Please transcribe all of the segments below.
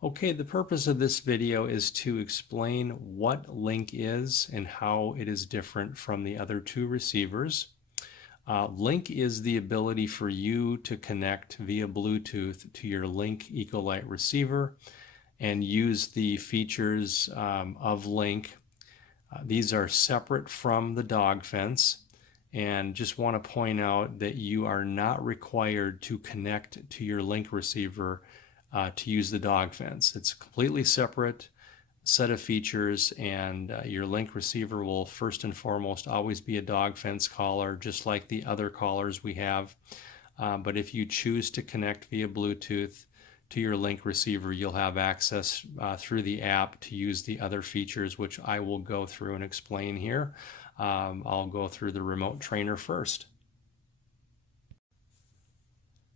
Okay, the purpose of this video is to explain what Link is and how it is different from the other two receivers. Link is the ability for you to connect via Bluetooth to your Link Ecolite receiver and use the features of Link. These are separate from the dog fence, and just want to point out that you are not required to connect to your Link receiver to use the dog fence. It's a completely separate set of features, and your Link receiver will first and foremost always be a dog fence caller, just like the other callers we have. But if you choose to connect via Bluetooth to your Link receiver, you'll have access through the app to use the other features, which I will go through and explain here. I'll go through the remote trainer first.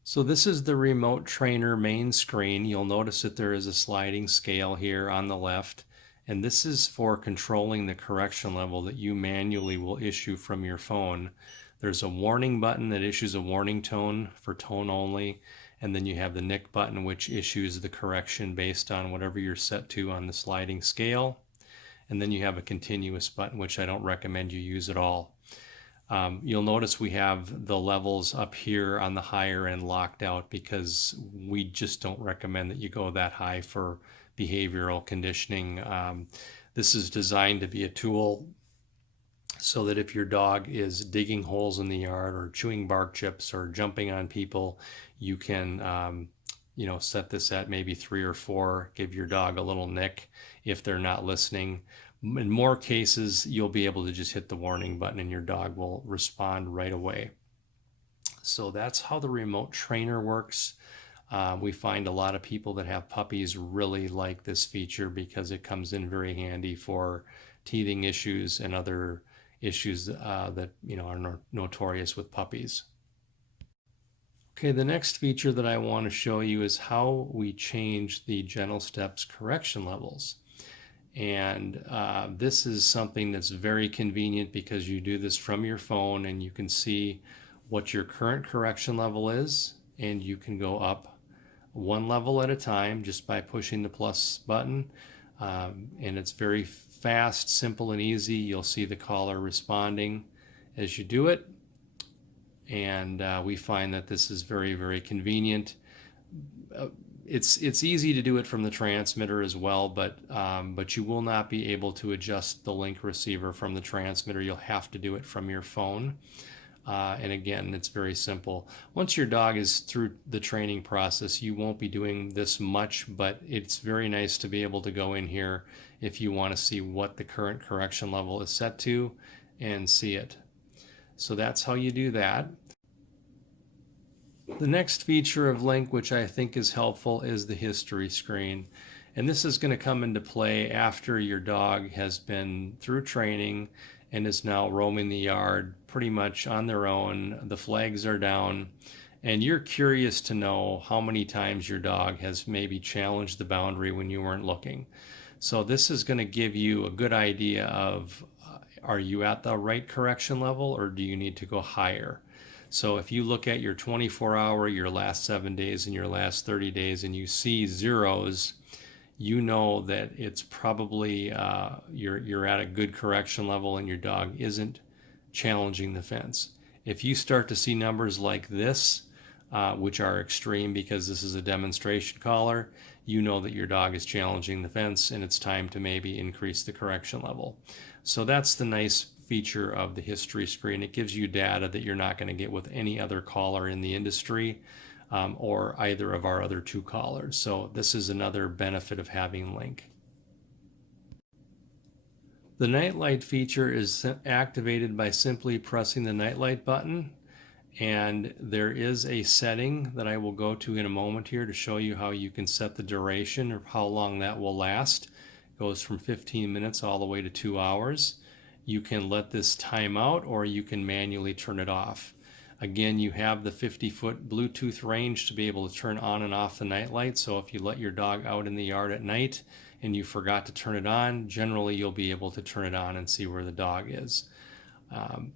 So this is the remote trainer main screen. You'll notice that there is a sliding scale here on the left, and this is for controlling the correction level that you manually will issue from your phone. There's a warning button that issues a warning tone for tone only, and then you have the NIC button, which issues the correction based on whatever you're set to on the sliding scale. And then you have a continuous button, which I don't recommend you use at all. You'll notice we have the levels up here on the higher end locked out because we just don't recommend that you go that high for behavioral conditioning. This is designed to be a tool so that if your dog is digging holes in the yard or chewing bark chips or jumping on people, you can set this at maybe 3 or 4, give your dog a little nick if they're not listening. In more cases, you'll be able to just hit the warning button and your dog will respond right away. So that's how the remote trainer works. We find a lot of people that have puppies really like this feature because it comes in very handy for teething issues and other issues that are notorious with puppies. Okay, the next feature that I want to show you is how we change the gentle steps correction levels. And this is something that's very convenient because you do this from your phone and you can see what your current correction level is, and you can go up one level at a time just by pushing the plus button. And it's very fast, simple, and easy. You'll see the caller responding as you do it. And we find that this is very, very convenient. It's easy to do it from the transmitter as well, but you will not be able to adjust the Link receiver from the transmitter. You'll have to do it from your phone. And again, it's very simple. Once your dog is through the training process, you won't be doing this much, but it's very nice to be able to go in here if you want to see what the current correction level is set to and see it. So that's how you do that. The next feature of Link, which I think is helpful, is the history screen. And this is going to come into play after your dog has been through training and is now roaming the yard pretty much on their own. The flags are down, and you're curious to know how many times your dog has maybe challenged the boundary when you weren't looking. So this is going to give you a good idea of are you at the right correction level or do you need to go higher? So if you look at your 24-hour, your last 7 days, and your last 30 days, and you see zeros, you know that it's probably you're at a good correction level and your dog isn't challenging the fence. If you start to see numbers like this, which are extreme because this is a demonstration collar, you know that your dog is challenging the fence and it's time to maybe increase the correction level. So that's the nice feature of the history screen. It gives you data that you're not going to get with any other collar in the industry or either of our other two collars. So this is another benefit of having Link. The nightlight feature is activated by simply pressing the nightlight button, and there is a setting that I will go to in a moment here to show you how you can set the duration or how long that will last. It goes from 15 minutes all the way to 2 hours. You can let this time out or you can manually turn it off. Again, you have the 50-foot Bluetooth range to be able to turn on and off the nightlight. So if you let your dog out in the yard at night and you forgot to turn it on, generally you'll be able to turn it on and see where the dog is.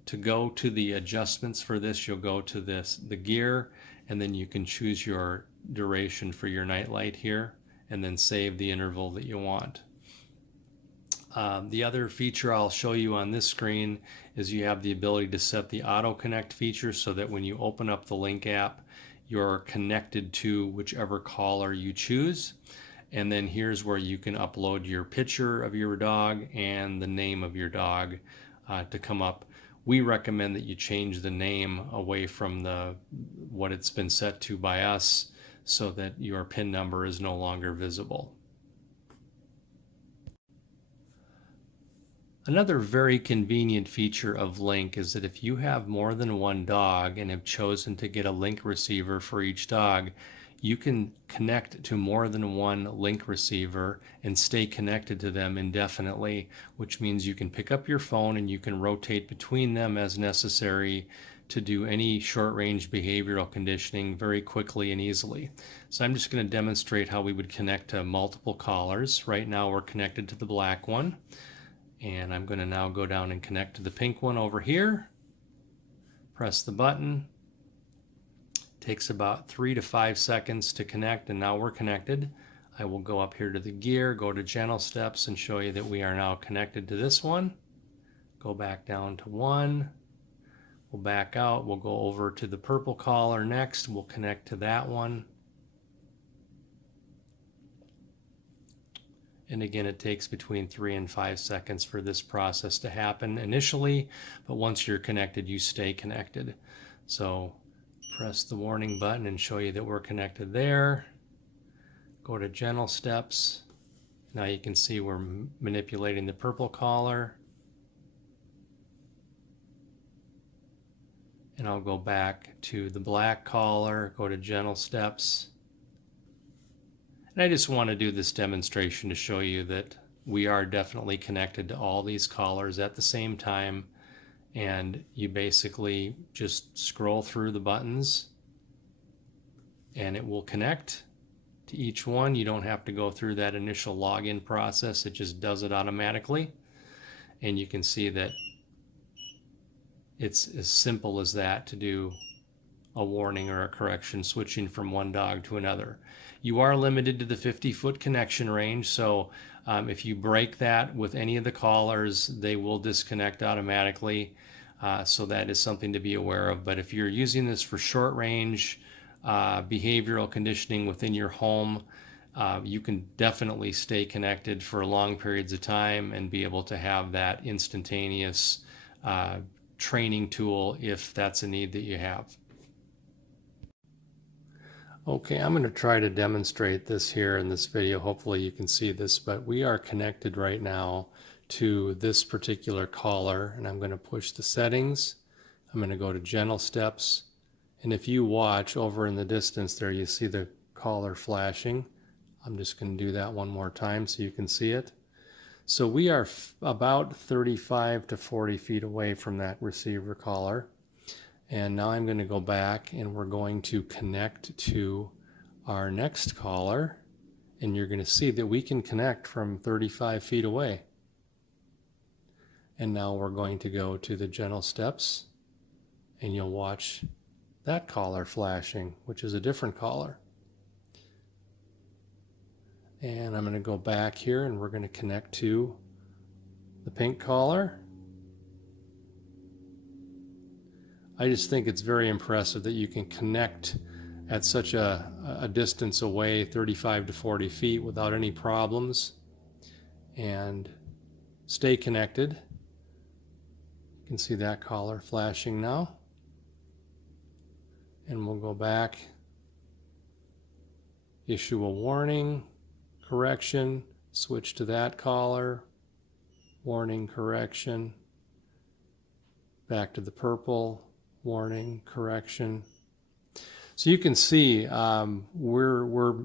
To go to the adjustments for this, you'll go to the gear, and then you can choose your duration for your nightlight here. and then save the interval that you want. The other feature I'll show you on this screen is you have the ability to set the auto connect feature so that when you open up the Link app, you're connected to whichever caller you choose. And then here's where you can upload your picture of your dog and the name of your dog to come up. We recommend that you change the name away from what it's been set to by us so that your PIN number is no longer visible. Another very convenient feature of Link is that if you have more than one dog and have chosen to get a Link receiver for each dog, you can connect to more than one Link receiver and stay connected to them indefinitely, which means you can pick up your phone and you can rotate between them as necessary to do any short-range behavioral conditioning very quickly and easily. So I'm just going to demonstrate how we would connect to multiple collars. Right now we're connected to the black one. And I'm going to now go down and connect to the pink one over here. Press the button. Takes about 3 to 5 seconds to connect, and now we're connected. I will go up here to the gear, go to gentle steps, and show you that we are now connected to this one. Go back down to 1. We'll back out. We'll go over to the purple collar next. We'll connect to that one. And again, it takes between 3 and 5 seconds for this process to happen initially, but once you're connected, you stay connected. So press the warning button and show you that we're connected there. Go to gentle steps. Now you can see we're manipulating the purple collar. And I'll go back to the black collar, go to gentle steps. And I just want to do this demonstration to show you that we are definitely connected to all these collars at the same time. And you basically just scroll through the buttons and it will connect to each one. You don't have to go through that initial login process. It just does it automatically. And you can see that it's as simple as that to do a warning or a correction switching from one dog to another. You are limited to the 50-foot connection range, so if you break that with any of the collars, they will disconnect automatically. So that is something to be aware of. But if you're using this for short range behavioral conditioning within your home, you can definitely stay connected for long periods of time and be able to have that instantaneous training tool if that's a need that you have. Okay, I'm going to try to demonstrate this here in this video. Hopefully you can see this, but we are connected right now to this particular collar, and I'm going to push the settings. I'm going to go to gentle steps, and if you watch over in the distance there, you see the collar flashing. I'm just going to do that one more time so you can see it. So we are about 35 to 40 feet away from that receiver collar. And now I'm going to go back and we're going to connect to our next collar. And you're going to see that we can connect from 35 feet away. And now we're going to go to the gentle steps and you'll watch that collar flashing, which is a different collar. And I'm going to go back here and we're going to connect to the pink collar. I just think it's very impressive that you can connect at such a distance away, 35 to 40 feet, without any problems and stay connected. You can see that collar flashing now. And we'll go back, issue a warning, correction, switch to that collar, warning, correction, back to the purple, warning, correction. So you can see we're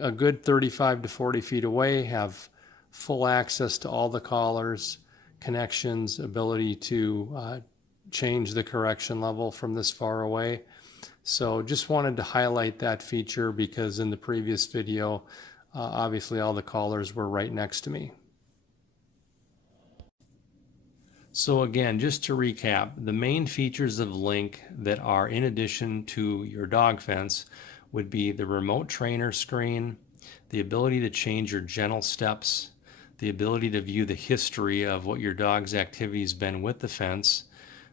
a good 35 to 40 feet away, have full access to all the collars, connections, ability to change the correction level from this far away. So just wanted to highlight that feature because in the previous video, obviously all the collars were right next to me. So again, just to recap, the main features of Link that are in addition to your dog fence would be the remote trainer screen, the ability to change your gentle steps, the ability to view the history of what your dog's activity has been with the fence,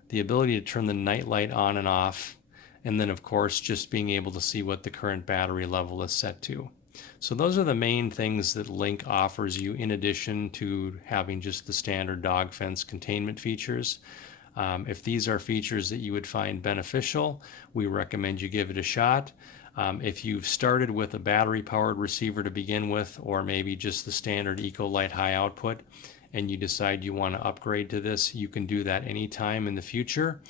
the ability to turn the night light on and off, and then of course just being able to see what the current battery level is set to. So those are the main things that Link offers you in addition to having just the standard dog fence containment features. If these are features that you would find beneficial, we recommend you give it a shot. If you've started with a battery powered receiver to begin with, or maybe just the standard Ecolite high output, and you decide you want to upgrade to this, you can do that anytime in the future.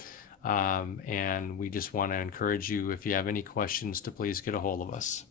And we just want to encourage you, if you have any questions, to please get a hold of us.